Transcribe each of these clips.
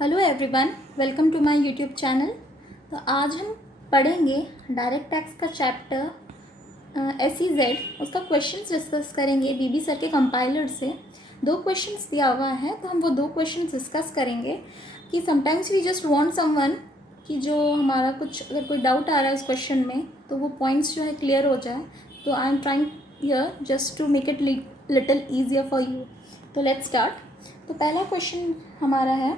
Hello everyone, welcome to my YouTube channel. तो आज हम पढ़ेंगे डायरेक्ट टैक्स का चैप्टर SEZ, उसका क्वेश्चंस डिस्कस करेंगे बीबी सर के कंपाइलर से। 2 क्वेश्चंस दिया हुआ है, तो हम वो 2 क्वेश्चंस डिस्कस करेंगे कि sometimes we just want someone कि जो हमारा कुछ अगर कोई डाउट आ रहा है उस क्वेश्चन में तो वो पॉइंट्स जो है क्लियर हो जाए। तो I am trying here just to make it little easier for you. तो लेट्स स्टार्ट। तो पहला क्वेश्चन हमारा है,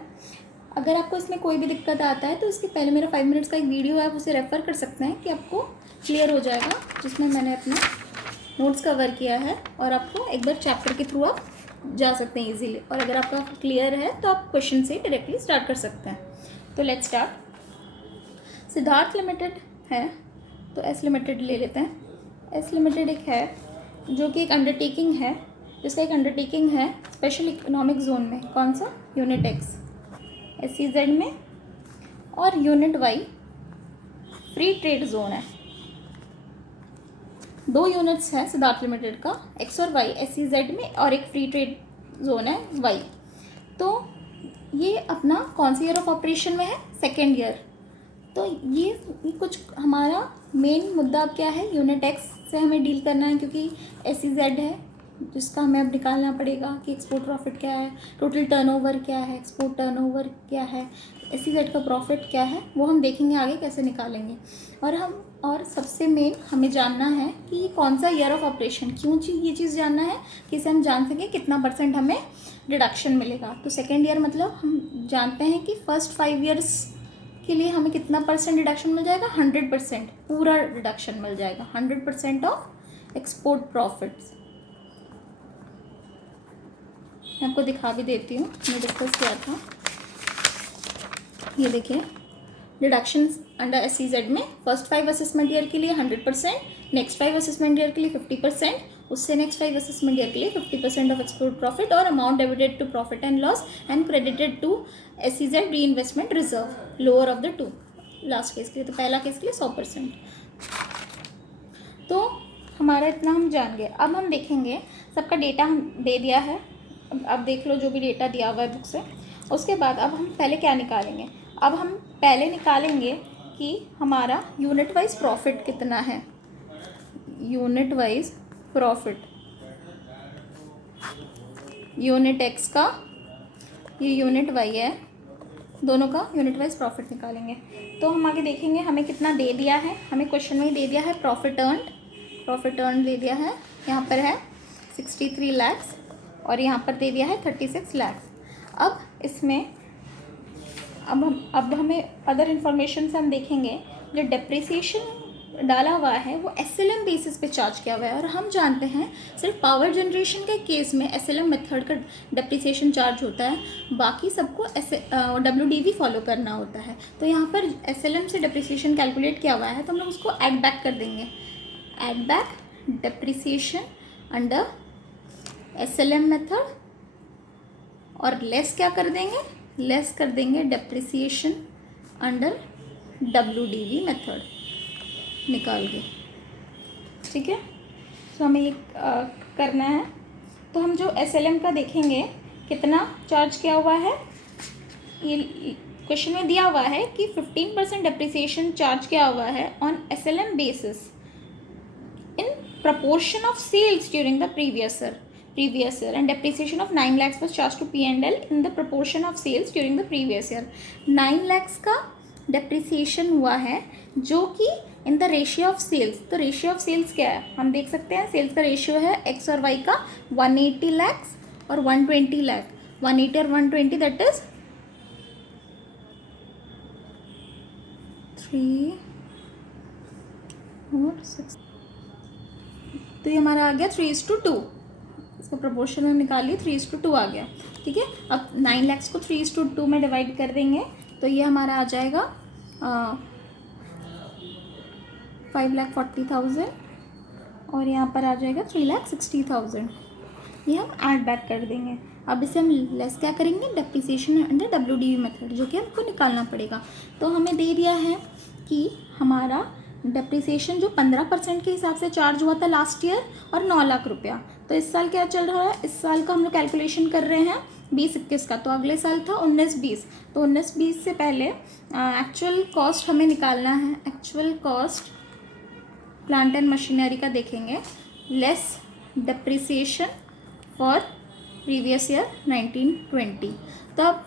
अगर आपको इसमें कोई भी दिक्कत आता है तो उसके पहले मेरा 5 मिनट्स का एक वीडियो है, आप उसे रेफ़र कर सकते हैं कि आपको क्लियर हो जाएगा, जिसमें मैंने अपने नोट्स कवर किया है और आपको एक बार चैप्टर के थ्रू आप जा सकते हैं इजीली। और अगर आपका क्लियर है तो आप क्वेश्चन से डायरेक्टली स्टार्ट कर सकते हैं। तो लेट्स स्टार्ट। सिद्धार्थ लिमिटेड है, तो एस लिमिटेड ले लेते हैं। एस लिमिटेड एक है जो कि एक अंडरटेकिंग है, जिसका एक अंडरटेकिंग है स्पेशल इकोनॉमिक जोन में। कौन सा? यूनिट एक्स SEZ में, और unit Y free trade zone है। 2 यूनिट्स हैं सिद्धार्थ लिमिटेड का, एक्स और वाई SEZ में, और एक फ्री ट्रेड जोन है वाई। तो ये अपना कौन सी ईयर ऑफ ऑपरेशन में है? Second year. तो ये कुछ हमारा मेन मुद्दा अब क्या है? यूनिट एक्स से हमें डील करना है, क्योंकि SEZ है जिसका हमें अब निकालना पड़ेगा कि एक्सपोर्ट प्रॉफिट क्या है, टोटल टर्नओवर क्या है, एक्सपोर्ट टर्नओवर क्या है, SEZ का प्रॉफिट क्या है, वो हम देखेंगे आगे कैसे निकालेंगे। और सबसे मेन हमें जानना है कि ये कौन सा ईयर ऑफ ऑपरेशन, क्यों ये चीज़ जानना है कि इसे हम जान सकें कितना % हमें डिडक्शन मिलेगा। तो सेकेंड ईयर मतलब हम जानते हैं कि फर्स्ट 5 ईयर्स के लिए हमें कितना % डिडक्शन मिल जाएगा? 100% पूरा डिडक्शन मिल जाएगा, 100% ऑफ एक्सपोर्ट प्रॉफिट्स। मैं आपको दिखा भी देती हूँ, मैंने डिस्कस किया था। ये देखिए, डिडक्शंस अंडर SEZ में फर्स्ट 5 असेसमेंट ईयर के लिए 100%, नेक्स्ट 5 असेसमेंट ईयर के लिए 50%, उससे नेक्स्ट 5 असेसमेंट ईयर के लिए 50% ऑफ एक्सपोर्ट प्रॉफिट, और amount debited to profit and loss and credited to SEZ reinvestment reserve, lower of the 2 last case के लिए। तो पहला केस के लिए 100%। तो हमारा इतना हम जान गए। अब हम देखेंगे, सबका डेटा हम दे दिया है, अब देख लो जो भी डेटा दिया हुआ है बुक से। उसके बाद अब हम पहले क्या निकालेंगे? अब हम पहले निकालेंगे कि हमारा यूनिट वाइज प्रॉफिट कितना है। Unit wise profit, unit x का, ये यूनिट वाई है, दोनों का यूनिट वाइज प्रॉफिट निकालेंगे। तो हम आगे देखेंगे हमें कितना दे दिया है। हमें क्वेश्चन में ही दे दिया है प्रॉफिट अर्न दे दिया है, यहाँ पर है 63 लाख और यहाँ पर दे दिया है 36 लाख। अब इसमें अब हमें अदर इन्फॉर्मेशन से हम देखेंगे, जो डेप्रिसिएशन डाला हुआ है वो SLM बेसिस पे चार्ज किया हुआ है। और हम जानते हैं सिर्फ पावर जनरेशन के केस में SLM मेथड का डेप्रिसिएशन चार्ज होता है, बाकी सबको WDV फॉलो करना होता है। तो यहाँ पर SLM से डेप्रिसिएशन कैलकुलेट किया हुआ है, तो हम लोग उसको ऐड बैक कर देंगे। Add back depreciation under SLM method, और लेस क्या कर देंगे? लेस कर देंगे डेप्रिसिएशन अंडर WDV मेथड निकाल के। ठीक है, तो हमें ये करना है। तो हम जो SLM का देखेंगे कितना चार्ज किया हुआ है, ये क्वेश्चन में दिया हुआ है कि 15% डेप्रिसिएशन चार्ज किया हुआ है on SLM basis in proportion of sales during the previous year and depreciation of 9 lakhs was charged to P&L in the proportion of sales during the previous year। 9 lakhs का depreciation हुआ है जो कि in the ratio of sales। तो ratio of sales क्या है? हम देख सकते हैं सेल्स का रेशियो है एक्स और वाई का 180 lakhs और 120 lakh। 180 और 120 दैट इज 3 और 6। तो ये हमारा आ गया 3:2, इसको प्रोपोर्शन में निकालिए, 3:2 आ गया। ठीक है, अब 9 lakhs को 3:2 में डिवाइड कर देंगे तो ये हमारा आ जाएगा 5,40,000 और यहाँ पर आ जाएगा 3,60,000। ये हम ऐड बैक कर देंगे। अब इसे हम लेस क्या करेंगे? डेप्रिसिएशन अंडर WDV मेथड, जो कि हमको निकालना पड़ेगा। तो हमें दे दिया है कि हमारा डेप्रिसिएशन जो 15% के हिसाब से चार्ज हुआ था लास्ट ईयर, और 9 लाख रुपया। तो इस साल क्या चल रहा है? इस साल का हम लोग कैलकुलेशन कर रहे हैं 20-21 का, तो अगले साल था 19-20, तो 19-20 से पहले एक्चुअल कॉस्ट हमें निकालना है। Actual cost plant and machinery का देखेंगे, less depreciation for previous year 1920। तब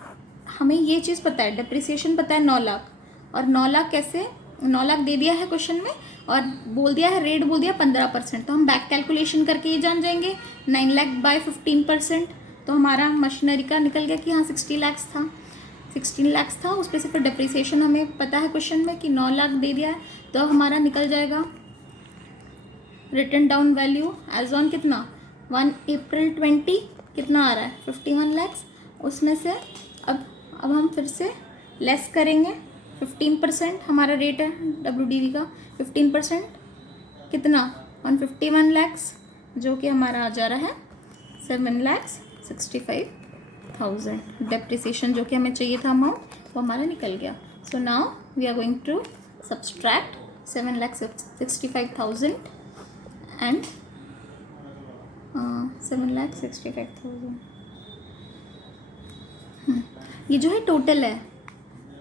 हमें ये चीज़ पता है, डिप्रिसिएशन पता है 9 लाख, और 9 लाख कैसे, 9 लाख दे दिया है क्वेश्चन में और बोल दिया है रेट, बोल दिया 15%, तो हम बैक कैलकुलेशन करके ये जान जाएंगे 9 लाख बाय 15%, तो हमारा मशीनरी का निकल गया कि हाँ 16 लाख था, 16 लाख था। उस पर से फिर डिप्रिसिएशन हमें पता है क्वेश्चन में कि 9 लाख दे दिया है, तो हमारा निकल जाएगा written down value as on कितना 1 अप्रैल 20 कितना आ रहा है 51 लाख। उसमें से अब हम फिर से लेस करेंगे 15%, हमारा रेट है WDV का 15%, कितना 151 लाख, जो कि हमारा आ जा रहा है 7,65,000। डेप्रिसिएशन जो कि हमें चाहिए था अमाउंट, वो हमारा निकल गया। So now we are going to subtract 7,65,000 and 7,65,000। ये जो है टोटल है,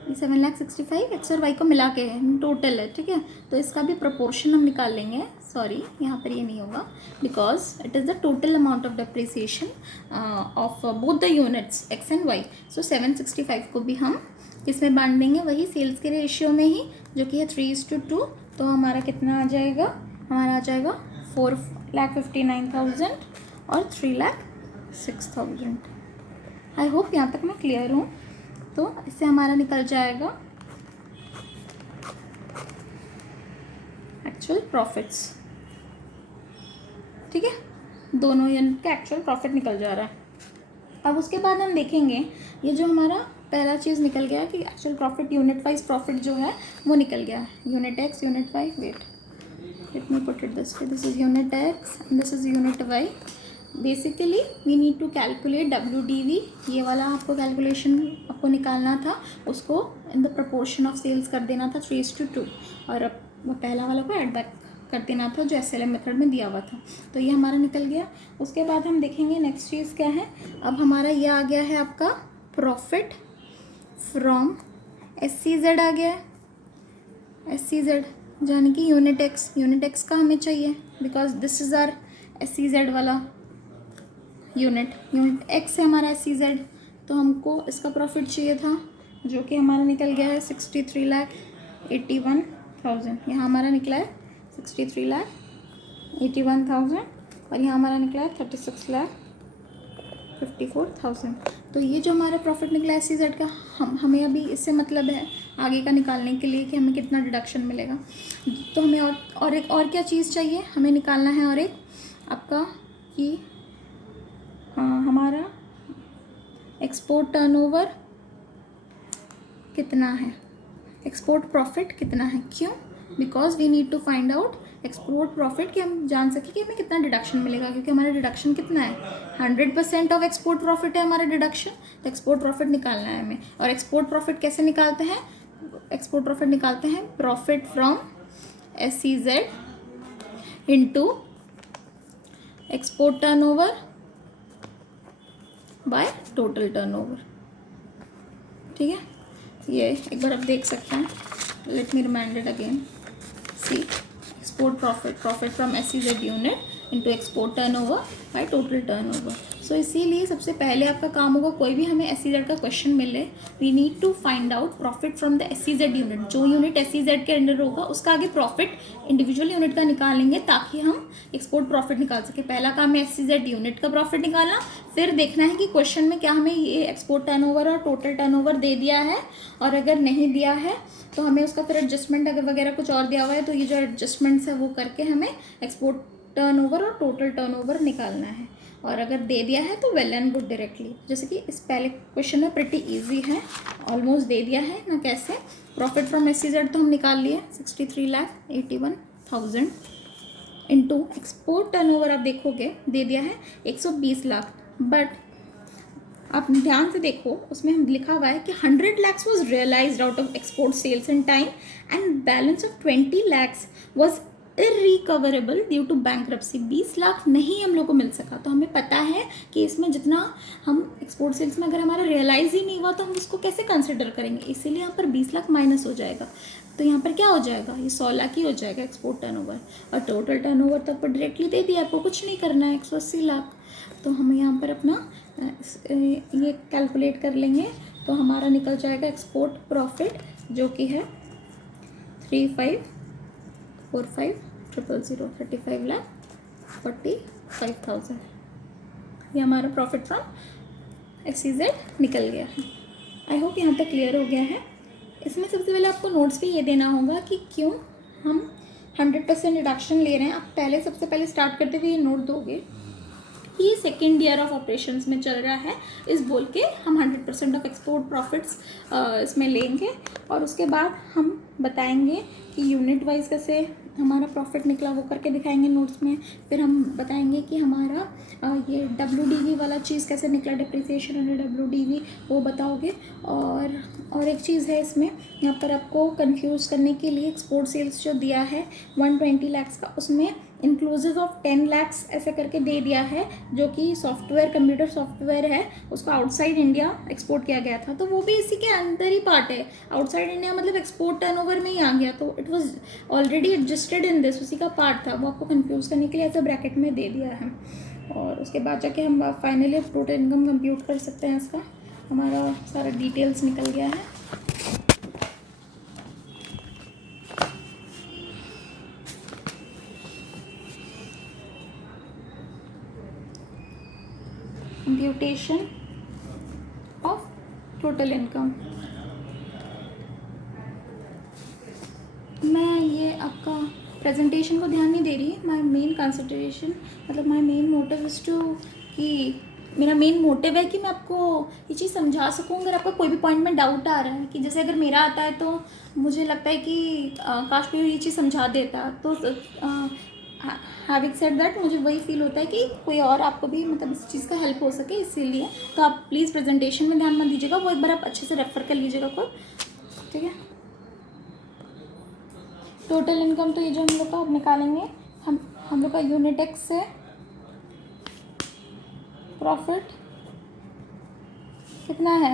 ये 7,65,000 एक्स और वाई को मिला के है, टोटल है, ठीक है। तो इसका भी प्रोपोर्शन हम निकाल लेंगे, सॉरी यहाँ पर ये नहीं होगा, because it is the total amount of depreciation of both the units X and Y. So 765 को भी हम किस में बांट देंगे, वही सेल्स के रेशियो में ही, जो कि है 3:2। तो हमारा कितना आ जाएगा, हमारा आ जाएगा 4,59,000 और 3,06,000। आई होप यहाँ तक मैं क्लियर हूँ। तो इससे हमारा निकल जाएगा एक्चुअल प्रॉफिट्स, ठीक है, दोनों यूनिट का एक्चुअल प्रॉफिट निकल जा रहा है। अब उसके बाद हम देखेंगे, ये जो हमारा पहला चीज़ निकल गया कि actual profit unit wise profit जो है वो निकल गया, unit X unit Y. Wait, let me put it this way, this is unit X and this is unit Y. Basically we need to calculate WDV, ये वाला आपको calculation आपको निकालना था, उसको in the proportion of sales कर देना था 3:2, और अब वो पहला वाला को एड बैक कर देना था जो SLM मेथड में दिया हुआ था। तो ये हमारा निकल गया। उसके बाद हम देखेंगे नेक्स्ट चीज़ क्या है। अब हमारा ये आ गया है आपका प्रॉफिट फ्रॉम SCZ आ गया है, SCZ यानी कि यूनिट एक्स का हमें चाहिए, because this is our SCZ वाला यूनिट एक्स है हमारा SCZ। तो हमको इसका प्रॉफिट चाहिए था, जो कि हमारा निकल गया है 63,81,000। यहाँ हमारा निकला है 63,81,000 और यहाँ हमारा निकला है 36,54,000। तो ये जो हमारा प्रॉफिट निकला है SCZ का, हमें अभी इससे मतलब है आगे का निकालने के लिए कि हमें कितना डिडक्शन मिलेगा। तो हमें और क्या चीज़ चाहिए, हमें निकालना है और एक आपका कि हमारा एक्सपोर्ट टर्नओवर कितना है, एक्सपोर्ट प्रॉफिट कितना है। क्यों, because we need to find out export profit, कि हम जान सकें कि हमें कितना डिडक्शन मिलेगा, क्योंकि हमारा डिडक्शन कितना है 100% ऑफ एक्सपोर्ट प्रॉफिट है हमारा डिडक्शन। तो एक्सपोर्ट प्रॉफिट निकालना है हमें। और एक्सपोर्ट प्रॉफिट कैसे निकालते हैं, एक्सपोर्ट प्रॉफिट निकालते हैं profit from SCZ into export turnover by total turnover, ठीक है। ये एक बार आप देख सकते हैं, let me remind it again. See, export profit from SCZ unit into export turnover by total turnover. So इसीलिए सबसे पहले आपका काम होगा, कोई भी हमें SCZ का क्वेश्चन मिले, we need to find out profit from the SCZ unit. जो यूनिट SCZ के अंडर होगा उसका आगे प्रॉफिट इंडिविजुअल यूनिट का निकालेंगे, ताकि हम एक्सपोर्ट प्रॉफिट निकाल सके। पहला काम है SCZ यूनिट का प्रॉफिट निकालना, फिर देखना है कि क्वेश्चन में क्या हमें ये एक्सपोर्ट टर्नओवर और टोटल टर्नओवर दे दिया है, और अगर नहीं दिया है तो हमें उसका फिर एडजस्टमेंट अगर वगैरह कुछ और दिया हुआ है तो ये जो एडजस्टमेंट्स है वो करके हमें एक्सपोर्ट टर्नओवर और टोटल टर्नओवर निकालना है। और अगर दे दिया है तो वेल एंड गुड डायरेक्टली, जैसे कि इस पहले क्वेश्चन में प्रिटी इजी है, ऑलमोस्ट दे दिया है ना। कैसे, प्रॉफिट फ्रॉम SCZ तो हम निकाल लिए 63,81,000 इंटू एक्सपोर्ट टर्नओवर आप देखोगे दे दिया है 120 लाख। बट आप ध्यान से देखो, उसमें हम लिखा हुआ है कि 100 lakhs was realized out of export sales in time and balance of 20 lakhs was irrecoverable due to bankruptcy, 20 lakh नहीं हम लोग को मिल सका। तो हमें पता है कि इसमें जितना हम एक्सपोर्ट सेल्स में अगर हमारा रियलाइज़ ही नहीं हुआ तो हम उसको कैसे कंसिडर करेंगे, इसीलिए यहाँ पर 20 लाख माइनस हो जाएगा। तो यहाँ पर क्या हो जाएगा, ये 100 लाख ही हो जाएगा एक्सपोर्ट टर्नओवर, और टोटल टर्नओवर तो आपको डायरेक्टली दे दिया, आपको कुछ नहीं करना है, 180 लाख। तो हम यहाँ पर अपना ये कैलकुलेट कर लेंगे, तो हमारा निकल जाएगा एक्सपोर्ट प्रॉफिट जो कि है 3545,000, 35,45,000। ये हमारा प्रॉफिट फ्रॉम SEZ निकल गया है। आई होप यहाँ तक क्लियर हो गया है। इसमें सबसे पहले आपको नोट्स भी ये देना होगा कि क्यों हम 100% डिडक्शन ले रहे हैं। आप पहले सबसे पहले स्टार्ट करते हुए ये नोट दोगे कि सेकेंड ईयर ऑफ ऑपरेशंस में चल रहा है, इस बोल के हम 100% ऑफ एक्सपोर्ट प्रॉफिट्स इसमें लेंगे, और उसके बाद हम बताएंगे कि यूनिट वाइज कैसे हमारा प्रॉफिट निकला वो करके दिखाएंगे नोट्स में। फिर हम बताएंगे कि हमारा ये WDV वाला चीज़ कैसे निकला, डिप्रिसिएशन और WDV वो बताओगे। और एक चीज़ है इसमें, यहाँ पर आपको कंफ्यूज करने के लिए एक्सपोर्ट सेल्स जो दिया है 120 लाख्स का, उसमें इंक्लूसिव ऑफ 10 लाख्स ऐसे करके दे दिया है, जो कि सॉफ्टवेयर, कंप्यूटर सॉफ्टवेयर है, उसको आउटसाइड इंडिया एक्सपोर्ट किया गया था। तो वो भी इसी के अंदर ही पार्ट है। आउटसाइड इंडिया मतलब एक्सपोर्ट टर्नओवर में ही आ गया, तो it was already adjusted in this, उसी का पार्ट था। वो आपको कंफ्यूज करने के लिए ऐसे ब्रैकेट में दे दिया है। और उसके बाद जाके हम फाइनली टोटल इनकम कंप्यूट कर सकते हैं। इसका हमारा सारा डिटेल्स निकल गया है। Computation of total income. मैं ये आपका प्रेजेंटेशन को ध्यान नहीं दे रही। माय मेन कंसिडरेशन मतलब my main motive is to कि मेरा मेन मोटिव है कि मैं आपको ये चीज़ समझा सकूँ। अगर आपका कोई भी पॉइंट में डाउट आ रहा है, कि जैसे अगर मेरा आता है तो मुझे लगता है कि काश कोई ये चीज़ समझा देता, तो हैविंग सेड दैट मुझे वही फील होता है कि कोई और आपको भी मतलब इस चीज़ का हेल्प हो सके, इसीलिए। तो आप प्लीज़ प्रेजेंटेशन में ध्यान मत दीजिएगा, वो एक बार आप अच्छे से रेफर कर लीजिएगा खुद, ठीक है। टोटल इनकम तो ये जो हम लोग का अब निकालेंगे, हम लोग का यूनिट एक्स से प्रॉफिट कितना है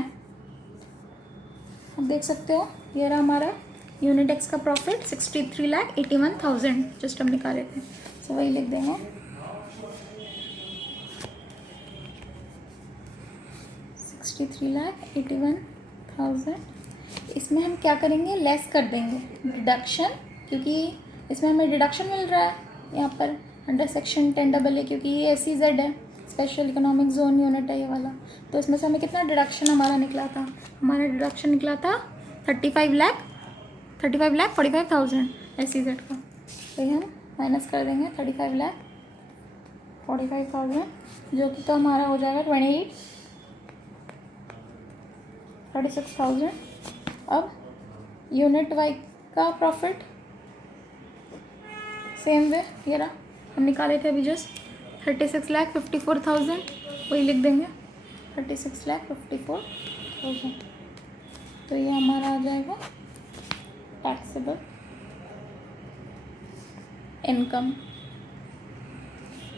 आप देख सकते हो। ये रहा हमारा यूनिट एक्स का प्रॉफिट 63,81,000 जस्ट हम निकाले थे, सो वही लिख देंगे। $63,81,000। इसमें हम क्या करेंगे, लेस कर देंगे डिडक्शन, क्योंकि इसमें हमें डिडक्शन मिल रहा है यहाँ पर अंडर सेक्शन 10AA, क्योंकि ये SEZ है, स्पेशल इकोनॉमिक जोन यूनिट है ये वाला। तो इसमें से हमें कितना डिडक्शन हमारा निकला था, हमारा डिडक्शन निकला था 35,45,000 SEZ का। तो ये हम माइनस कर देंगे 35,45,000, जो कि तो हमारा हो जाएगा 36,000। अब यूनिट वाई का प्रॉफिट सेम वे, ये रहा हम निकाले थे अभी जस्ट 36,54,000, वही लिख देंगे 36,54,000। तो ये हमारा आ जाएगा टैक्सेबल इनकम,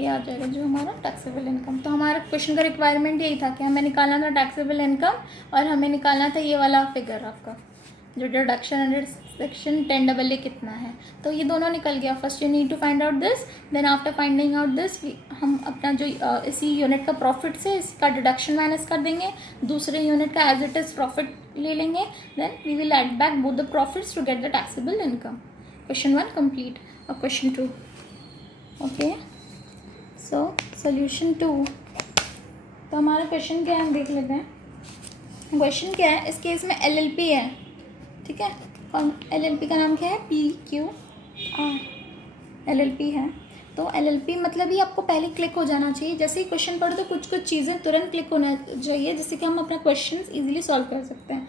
ये आ जाएगा जो हमारा टैक्सेबल इनकम। तो हमारा क्वेश्चन का रिक्वायरमेंट यही था कि हमें निकालना था टैक्सेबल इनकम, और हमें निकालना था ये वाला फिगर आपका जो डिडक्शन अंडर सेक्शन 10AA कितना है। तो ये दोनों निकल गया। First you need to find out this, then after finding out this हम अपना जो इसी यूनिट का प्रॉफिट से इसका डिडक्शन माइनस कर देंगे, दूसरे यूनिट का एज इट इज़ प्रॉफिट ले लेंगे, then we will add back both the profits to get the taxable income. Question 1 complete. और क्वेश्चन 2, ओके, सो सोल्यूशन 2। तो हमारा क्वेश्चन क्या है हम देख लेते हैं। क्वेश्चन क्या है, इस केस में LLP है, ठीक है। LLP का नाम क्या है, PQR LLP है। तो LLP मतलब ही आपको पहले क्लिक हो जाना चाहिए, जैसे ही क्वेश्चन पढ़ो तो कुछ चीज़ें तुरंत क्लिक होना चाहिए, जिससे कि हम अपना क्वेश्चन इजीली सॉल्व कर सकते हैं।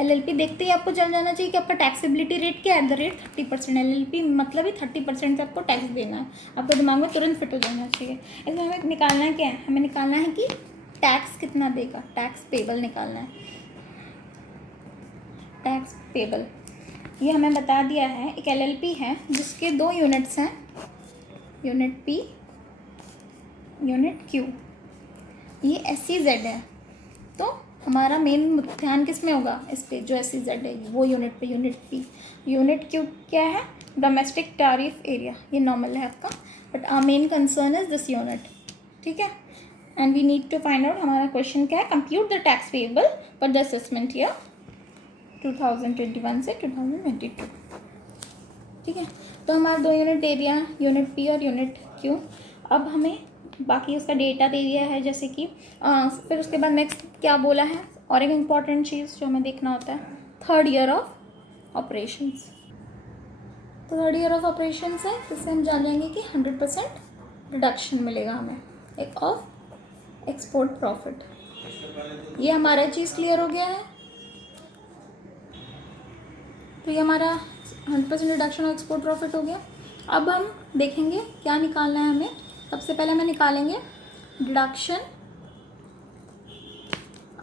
LLP देखते ही आपको चल जाना चाहिए कि आपका टैक्सेबिलिटी रेट क्या है, द रेट 30%। LLP मतलब ही 30% से आपको टैक्स देना है, आपके दिमाग में तुरंत फिट हो जाना चाहिए। इसमें हमें निकालना क्या है, हमें निकालना है कि टैक्स कितना देगा, टैक्स पेबल निकालना है, टैक्स पेबल। ये हमें बता दिया है एक LLP है जिसके 2 यूनिट्स हैं, यूनिट P, यूनिट Q। ये SEZ है, तो हमारा मेन ध्यान किस में होगा, इस पे जो SEZ है वो यूनिट पे, यूनिट P। यूनिट Q क्या है, डोमेस्टिक टैरिफ एरिया, ये नॉर्मल है आपका, but our main concern is this unit, ठीक है। And we need to find out, हमारा क्वेश्चन क्या है, compute the tax payable for the assessment year 2021 से 2022, ठीक है। तो हमारा 2 यूनिट दे दिया, यूनिट P और यूनिट Q। अब हमें बाकी उसका डेटा दे दिया है, जैसे कि फिर उसके बाद नेक्स्ट क्या बोला है, और एक इम्पॉर्टेंट चीज़ जो हमें देखना होता है, थर्ड ईयर ऑफ ऑपरेशंस। तो थर्ड ईयर ऑफ ऑपरेशंस है, जिससे हम जान जाएंगे कि 100% रिडक्शन मिलेगा हमें एक ऑफ एक्सपोर्ट प्रॉफिट। ये हमारा चीज़ क्लियर हो गया है। तो ये हमारा 100% रिडक्शन ऑफ एक्सपोर्ट प्रॉफिट हो गया। अब हम देखेंगे क्या निकालना है हमें। सबसे पहले हमें निकालेंगे डिडक्शन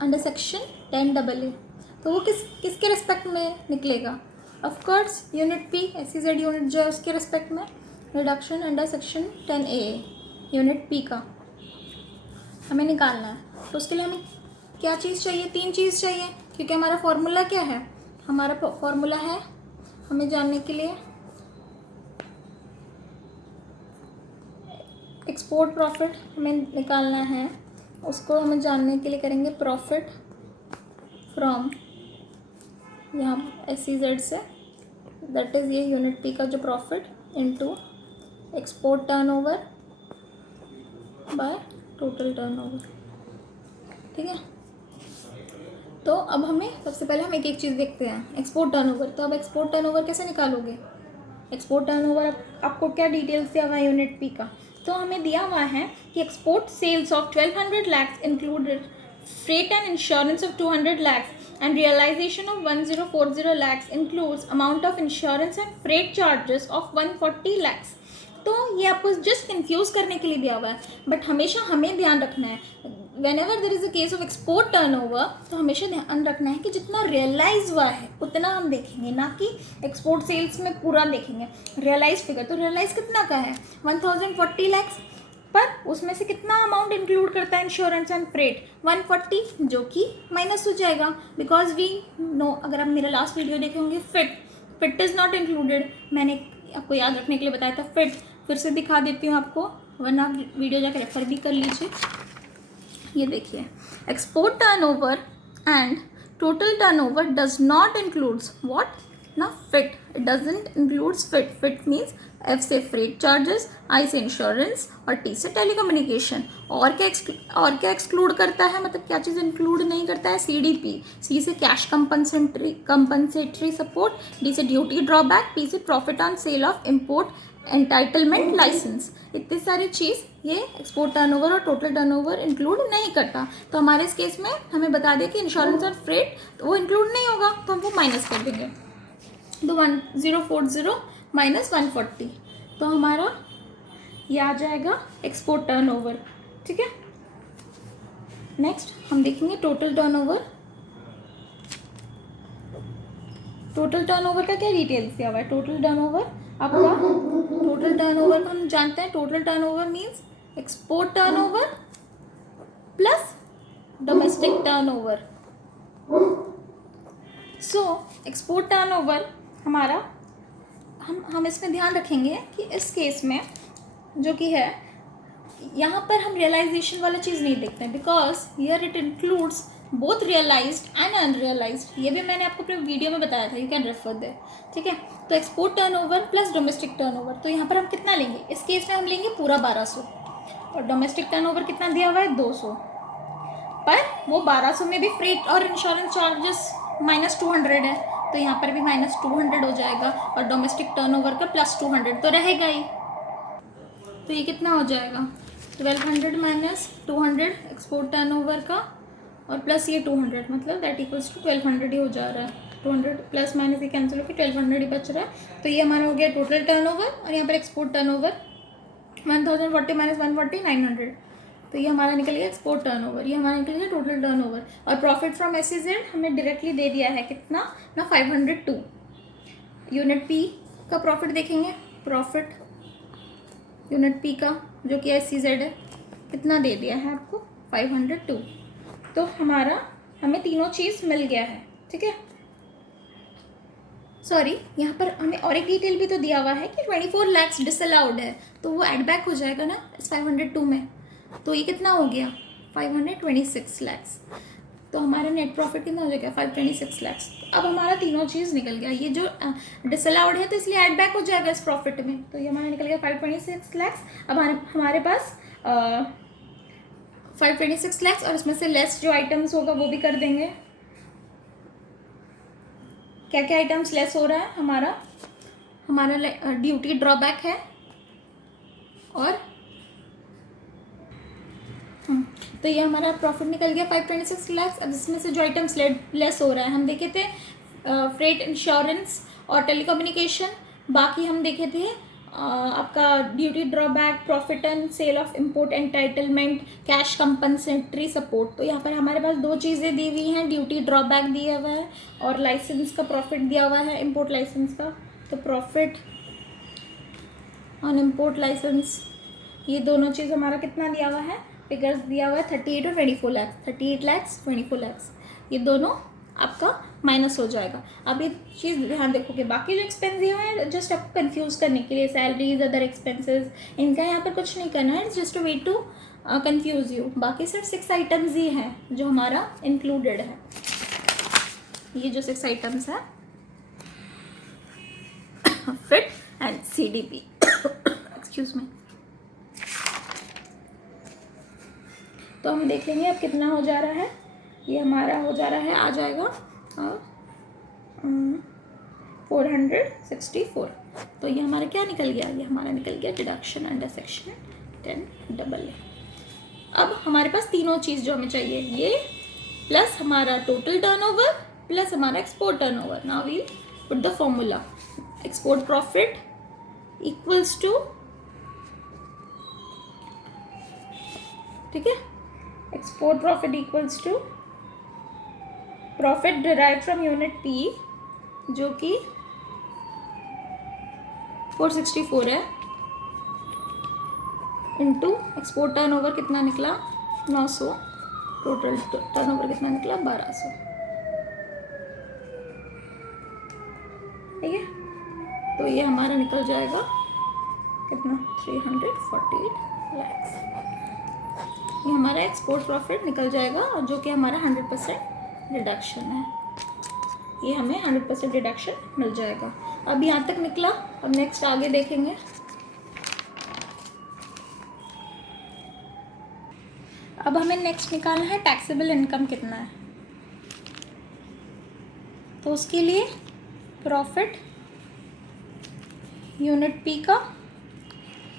अंडर सेक्शन 10AA। तो वो किसके रिस्पेक्ट में निकलेगा, of course unit P, SEZ unit जो है उसके रिस्पेक्ट में reduction under section 10AA unit P का हमें निकालना है। तो उसके लिए हमें क्या चीज़ चाहिए, 3 चीज़ चाहिए, क्योंकि हमारा फॉर्मूला क्या है, हमारा फॉर्मूला है हमें जानने के लिए एक्सपोर्ट प्रॉफिट हमें निकालना है, उसको हमें जानने के लिए करेंगे प्रॉफिट फ्रॉम यहाँ SEZ से, दैट इज़ ये यूनिट P का जो profit into export turnover by total turnover, ठीक है। तो अब हमें सबसे पहले हम एक चीज़ देखते हैं, एक्सपोर्ट टर्नओवर। तो अब एक्सपोर्ट टर्नओवर कैसे निकालोगे, एक्सपोर्ट टर्नओवर आपको क्या डिटेल्स दिया हुआ है यूनिट P का। तो हमें दिया हुआ है कि export sales of 1200 lakhs included freight and insurance of 200 lakhs and realization of 1040 lakhs includes amount of insurance and freight charges of 140 lakhs। तो ये आपको जस्ट कंफ्यूज करने के लिए दिया हुआ है, बट हमेशा हमें ध्यान रखना है when ever there is a case of export turnover, तो हमेशा ध्यान रखना है कि जितना रियलाइज हुआ है उतना हम देखेंगे, ना कि एक्सपोर्ट सेल्स में पूरा देखेंगे रियलाइज फिगर। तो रियलाइज कितना का है 1040 lakhs, पर उसमें से कितना अमाउंट इंक्लूड करता है इंश्योरेंस एंड फ्रेट 140, जो कि माइनस हो जाएगा, बिकॉज वी नो, अगर आप मेरा लास्ट वीडियो देखे होंगे फिट इज़ नॉट इंक्लूडेड, मैंने आपको याद रखने के लिए बताया था फिट, फिर से दिखा देती हूँ आपको, वरना आप वीडियो जाकर रेफर भी कर लीजिए। ये देखिए, export turnover and total turnover does not includes what ना fit, it doesn't includes fit. Fit means F से फ्रेट चार्जेस, I से इंश्योरेंस और T से टेलीकम्युनिकेशन। और क्या एक्सक्लूड करता है, मतलब क्या चीज़ इंक्लूड नहीं करता है, CDP, C से कैश कंपनसेटरी सपोर्ट, D से ड्यूटी ड्रॉबैक, P से profit on sale of import entitlement license. इतनी सारी चीज़ ये एक्सपोर्ट टर्नओवर और टोटल टर्नओवर इंक्लूड नहीं करता। तो हमारे इस केस में हमें बता दिया कि इंश्योरेंस और फ्रेट तो वो इंक्लूड नहीं होगा, तो हम वो माइनस कर देंगे। तो 1040 माइनस 140, तो हमारा ये आ जाएगा एक्सपोर्ट टर्नओवर, ठीक है। नेक्स्ट हम देखेंगे टोटल टर्नओवर। टोटल टर्नओवर का क्या डिटेल्स दिया हुआ है, टोटल टर्नओवर आपका, टोटल टर्नओवर को हम जानते हैं, total turnover means export turnover plus domestic turnover. So export turnover हमारा, हम इसमें ध्यान रखेंगे कि इस केस में जो कि है, यहाँ पर हम रियलाइजेशन वाला चीज़ नहीं देखते हैं, because here it includes both realized and unrealized. ये भी मैंने आपको अपने वीडियो में बताया था, यू कैन रेफर देयर, ठीक है। तो export turnover plus domestic turnover, तो यहाँ पर हम कितना लेंगे, इस केस में हम लेंगे पूरा 1200, और डोमेस्टिक टर्नओवर कितना दिया हुआ है 200, पर वो 1200 में भी फ्रेट और इंश्योरेंस चार्जेस माइनस 200 है, तो यहाँ पर भी माइनस 200 हो जाएगा, और डोमेस्टिक टर्नओवर का प्लस 200 तो रहेगा ही। तो ये कितना हो जाएगा 1200 माइनस 200 एक्सपोर्ट टर्नओवर का, और प्लस ये 200, मतलब दैट इक्वल्स टू 1200 ही हो जा रहा है। 200 प्लस माइनस ये कैंसिल होकर 1200 ही बच रहा है। तो ये हमारा हो गया टोटल टर्नओवर, और यहाँ पर एक्सपोर्ट टर्नओवर 1040 माइनस 140 900, तो ये हमारा निकल गया एक्सपोर्ट टर्नओवर, ये हमारा निकल गया टोटल टर्नओवर। और प्रॉफिट फ्रॉम SEZ हमने डायरेक्टली दे दिया है कितना ना 502, यूनिट पी का प्रॉफिट देखेंगे, प्रॉफिट यूनिट पी का जो कि SEZ है, कितना दे दिया है आपको 502। तो हमें तीनों चीज़ मिल गया है, ठीक है। सॉरी, यहाँ पर हमें और एक डिटेल भी तो दिया हुआ है कि 24 lakhs डिसअलाउड है, तो वो एड बैक हो जाएगा ना इस 502 में। तो ये कितना हो गया 526 lakhs। तो हमारा नेट प्रॉफिट कितना हो जाएगा 526 lakhs। अब हमारा तीनों चीज़ निकल गया। ये जो डिसअलाउड है तो इसलिए ऐड बैक हो जाएगा इस प्रॉफिट में, तो ये हमारा निकल गया 526 lakhs। अब हमारे पास 526 lakhs और इसमें से लेस जो आइटम्स होगा वो भी कर देंगे। क्या क्या आइटम्स लेस हो रहा है हमारा ड्यूटी ड्रॉबैक है और तो ये हमारा प्रॉफिट निकल गया 526 lakhs। अब इसमें से जो आइटम्स लेस हो रहा है, हम देखे थे फ्रेट इंश्योरेंस और टेलीकम्युनिकेशन, बाकी हम देखे थे आपका duty drawback, profit and sale of import entitlement, cash compensatory support. तो यहाँ पर हमारे पास दो चीज़ें दी हुई हैं, ड्यूटी ड्रॉबैक दिया हुआ है और लाइसेंस का प्रॉफिट दिया हुआ है, इम्पोर्ट लाइसेंस का। तो प्रॉफिट ऑन इम्पोर्ट लाइसेंस, ये दोनों चीज़ हमारा कितना दिया हुआ है, फिगर्स दिया हुआ है 38 और 24 lakhs, 38 lakhs 24 lakhs, ये दोनों आपका माइनस हो जाएगा। अब ये चीज़ ध्यान देखोगे, बाकी जो एक्सपेंस दिए हुए हैं जस्ट आपको कंफ्यूज करने के लिए, सैलरीज, अदर एक्सपेंसेस, इनका यहाँ पर कुछ नहीं करना है, it's just a way to confuse you. बाकी सिर्फ 6 आइटम्स ही हैं जो हमारा इंक्लूडेड है। ये जो 6 आइटम्स है fit and CDP excuse me. तो हम देखेंगे अब कितना हो जा रहा है। ये हमारा हो जा रहा है, आ जाएगा 464। तो ये हमारा क्या निकल गया, ये हमारा निकल गया डिडक्शन अंडर सेक्शन 10AA। अब हमारे पास तीनों चीज़ जो हमें चाहिए, ये प्लस हमारा टोटल टर्नओवर प्लस हमारा export turnover. Now we put the formula, export profit equals to, ठीक है, export profit equals to profit derive from unit P जो कि 464 है, इनटू एक्सपोर्ट टर्नओवर कितना निकला 900, टोटल टर्नओवर कितना निकला 1200, ठीक है। तो ये हमारा निकल जाएगा कितना 348 lakhs। ये हमारा एक्सपोर्ट प्रॉफिट निकल जाएगा और जो कि हमारा 100% डिडक्शन है, ये हमें 100% डिडक्शन मिल जाएगा। अब यहाँ तक निकला। अब नेक्स्ट आगे देखेंगे। अब हमें नेक्स्ट निकालना है टैक्सेबल इनकम कितना है। तो उसके लिए प्रॉफिट यूनिट पी का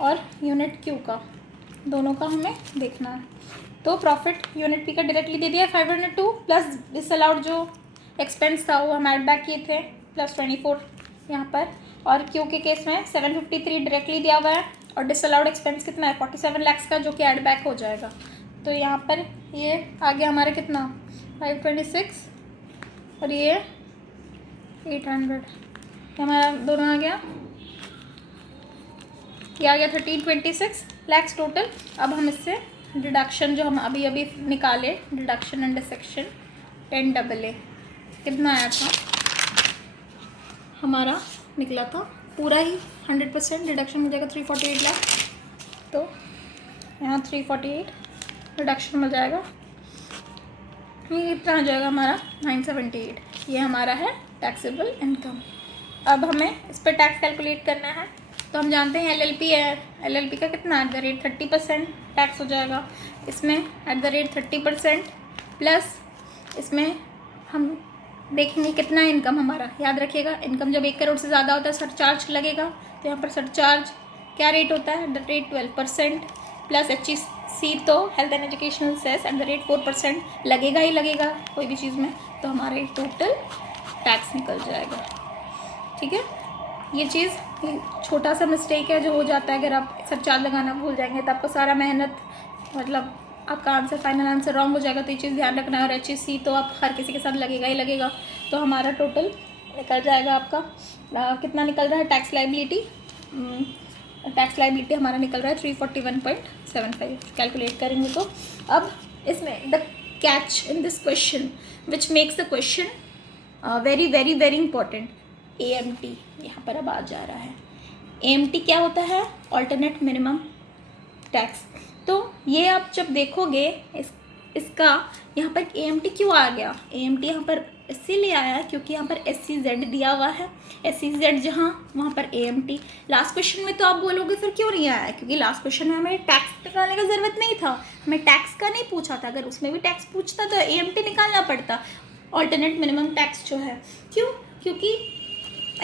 और यूनिट क्यू का, दोनों का हमें देखना है। तो प्रॉफिट यूनिट पी का डायरेक्टली दे दिया 502 प्लस डिसअलाउड जो एक्सपेंस था वो हम ऐड बैक किए थे प्लस 24 यहाँ पर, और क्यू के केस में 753 डायरेक्टली दिया हुआ है और डिसअलाउड एक्सपेंस कितना है 47 lakhs का जो कि ऐड बैक हो जाएगा। तो यहाँ पर ये आ गया हमारा कितना 526 और ये 800, हमारा दोनों आ गया, ये आ गया 1326 lakhs टोटल। अब हम इससे डिडक्शन जो हम अभी अभी निकाले, डिडक्शन अंडर सेक्शन 10AA कितना आया था, हमारा निकला था पूरा ही 100% डिडक्शन मिल जाएगा 348 लाख। तो यहाँ 348 डिडक्शन मिल जाएगा, ये इतना आ जाएगा हमारा 978। ये हमारा है टैक्सेबल इनकम। अब हमें इस पर टैक्स कैलकुलेट करना है। तो हम जानते हैं LLP है, LLP का कितना @ 30% टैक्स हो जाएगा इसमें, @ 30% प्लस इसमें हम देखेंगे कितना इनकम हमारा। याद रखिएगा इनकम जब 1 करोड़ से ज़्यादा होता है सरचार्ज लगेगा। तो यहाँ पर सरचार्ज क्या रेट होता है, @ 12% प्लस HEC तो हेल्थ एंड एजुकेशनल सेस @ 4% लगेगा ही लगेगा कोई भी चीज़ में। तो हमारे टोटल टैक्स निकल जाएगा, ठीक है। ये चीज़ छोटा सा मिस्टेक है जो हो जाता है, अगर आप सरचार्ज लगाना भूल जाएंगे तो आपका सारा मेहनत मतलब आपका आंसर फाइनल आंसर रॉन्ग हो जाएगा। तो ये चीज़ ध्यान रखना है। और HEC तो आप हर किसी के साथ लगेगा ही लगेगा। तो हमारा टोटल निकल जाएगा आपका कितना निकल रहा है टैक्स लाइबिलिटी। टैक्स लाइबिलिटी हमारा निकल रहा है 341.75। कैलकुलेट करेंगे तो अब इसमें the catch in this question which makes the question very very very important, AMT यहाँ पर अब आ जा रहा है। AMT क्या होता है? Alternate minimum tax. तो ये आप जब देखोगे इसका यहाँ पर AMT क्यों आ गया? AMT यहाँ पर इसीलिए आया क्योंकि यहाँ पर SEZ दिया हुआ है। SEZ जहाँ वहाँ पर AMT। लास्ट क्वेश्चन में तो आप बोलोगे सर क्यों नहीं आया? क्योंकि लास्ट क्वेश्चन में हमें टैक्स निकालने का ज़रूरत नहीं था, हमें टैक्स का नहीं पूछा था। अगर उसमें भी टैक्स पूछता तो AMT निकालना पड़ता, ऑल्टरनेट मिनिमम टैक्स जो है। क्यों? क्योंकि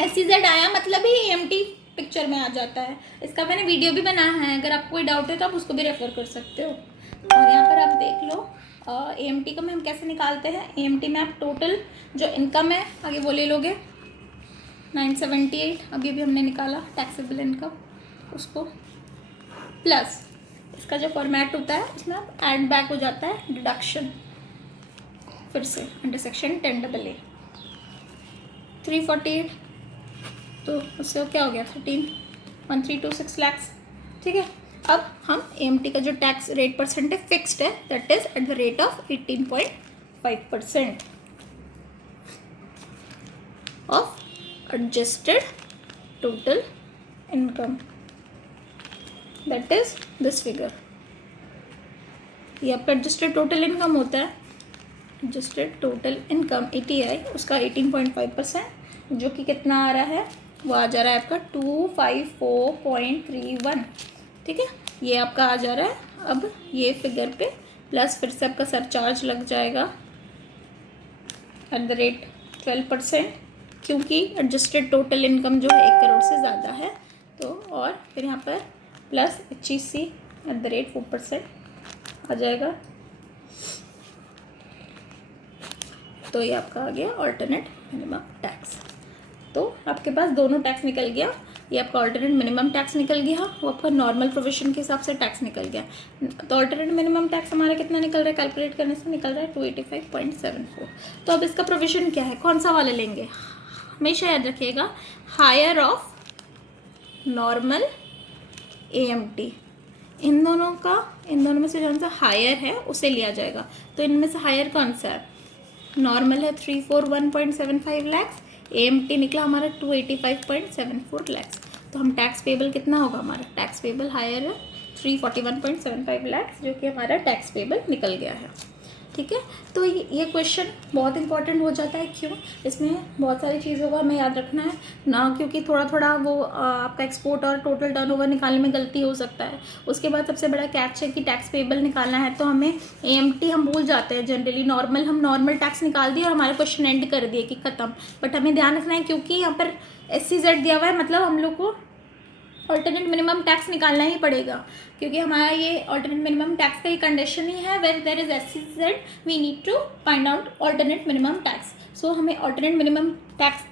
SEZ आया मतलब ही AMT पिक्चर में आ जाता है। इसका मैंने वीडियो भी बनाया है, अगर आपको कोई डाउट है तो आप उसको भी रेफ़र कर सकते हो। और यहाँ पर आप देख लो AMT को हम कैसे निकालते हैं। AMT में आप टोटल जो इनकम है आगे वो ले लोगे 978, अभी हमने निकाला टैक्सेबल इनकम, उसको प्लस इसका जो फॉर्मेट होता है उसमें आप ऐड बैक हो जाता है डिडक्शन, फिर से अंडर सेक्शन 10AA 348, तो उससे क्या हो गया 13,1326 lakhs। ठीक है, अब हम AMT का जो टैक्स रेट परसेंट है फिक्स्ड है, that is at the rate of 18.5% of adjusted total income, that is this figure. ये आपका एडजस्टेड टोटल इनकम होता है, एडजस्टेड टोटल इनकम ATI, उसका 18.5%, जो कि कितना आ रहा है, वो आ जा रहा है आपका 254.31। ठीक है, ये आपका आ जा रहा है। अब ये फिगर पे प्लस फिर से आपका सरचार्ज लग जाएगा एट द रेट 12%, क्योंकि एडजस्टेड टोटल इनकम जो है 1 करोड़ से ज़्यादा है। तो और फिर यहाँ पर plus HEC at the rate 4% आ जाएगा। तो ये आपका आ गया ऑल्टरनेट मिनिमम टैक्स। तो आपके पास दोनों टैक्स निकल गया, ये आपका ऑल्टरनेट मिनिमम टैक्स निकल गया, वो आपका नॉर्मल प्रोविजन के हिसाब से टैक्स निकल गया। तो ऑल्टरनेट मिनिमम टैक्स हमारा कितना निकल रहा है, कैलकुलेट करने से निकल रहा है 285.74। तो अब इसका प्रोविजन क्या है, कौन सा वाला लेंगे? हमेशा याद रखिएगा, हायर ऑफ नॉर्मल AMT, इन दोनों में से कौन सा हायर है उसे लिया जाएगा। तो इनमें से हायर कौन सा है? नॉर्मल है 341.75 lakhs, AMT निकला हमारा 285.74 lakhs। तो हम टैक्स पेबल कितना होगा हमारा? टैक्स पेबल हायर है 341.75 lakhs, जो कि हमारा टैक्स पेबल निकल गया है। ठीक है, तो ये क्वेश्चन बहुत इंपॉर्टेंट हो जाता है। क्यों? इसमें बहुत सारी चीज़ों का हमें याद रखना है ना, क्योंकि थोड़ा थोड़ा वो आपका एक्सपोर्ट और टोटल टर्नओवर निकालने में गलती हो सकता है। उसके बाद सबसे बड़ा कैच है कि टैक्स पेबल निकालना है, तो हमें AMT हम भूल जाते हैं जनरली। हम नॉर्मल टैक्स निकाल दिए और हमारा क्वेश्चन एंड कर दिए कि ख़त्म। बट हमें ध्यान रखना है, क्योंकि यहाँ पर SEZ दिया हुआ है, मतलब हम लोग को ऑल्टरनेट मिनिमम टैक्स निकालना ही पड़ेगा, क्योंकि हमारा ये ऑल्टरनेट मिनिमम टैक्स का ही कंडीशन ही है, where there is SEZ we need to find out alternate minimum tax. So हमें ऑल्टरनेट मिनिमम टैक्स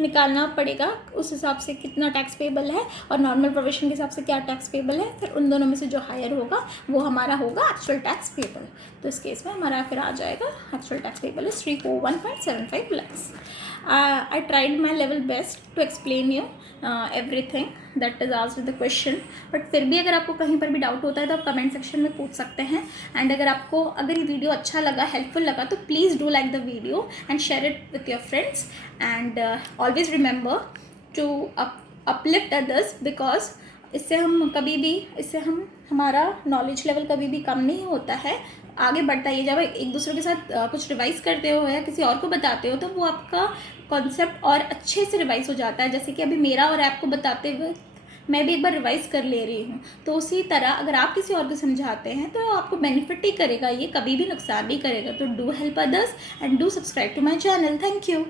निकालना पड़ेगा, उस हिसाब से कितना टैक्स पेबल है और नॉर्मल प्रोविजन के हिसाब से क्या टैक्स पेबल है, फिर उन दोनों में से जो हायर होगा वो हमारा होगा एक्चुअल टैक्स पेबल। तो इस केस में हमारा फिर आ जाएगा actual tax payable is 341.75 lakhs। I tried my level best to explain you everything that is asked in the question, but फिर भी अगर आपको कहीं पर भी डाउट होता है तो आप कमेंट सेक्शन में पूछ सकते हैं। एंड अगर ये वीडियो अच्छा लगा, हेल्पफुल लगा, तो please do like the video and share it with your friends, and always remember to uplift others, because इससे हमारा नॉलेज लेवल कभी भी कम नहीं होता है, आगे बढ़ता है। जब एक दूसरे के साथ कुछ रिवाइज करते हो या किसी और को बताते हो तो वो आपका कॉन्सेप्ट और अच्छे से रिवाइज हो जाता है। जैसे कि अभी मेरा और आपको बताते हुए मैं भी एक बार रिवाइज कर ले रही हूँ, तो उसी तरह अगर आप किसी और को समझाते हैं तो आपको बेनिफिट ही करेगा, ये कभी भी नुकसान नहीं करेगा। तो do help others and do subscribe to my channel. Thank you.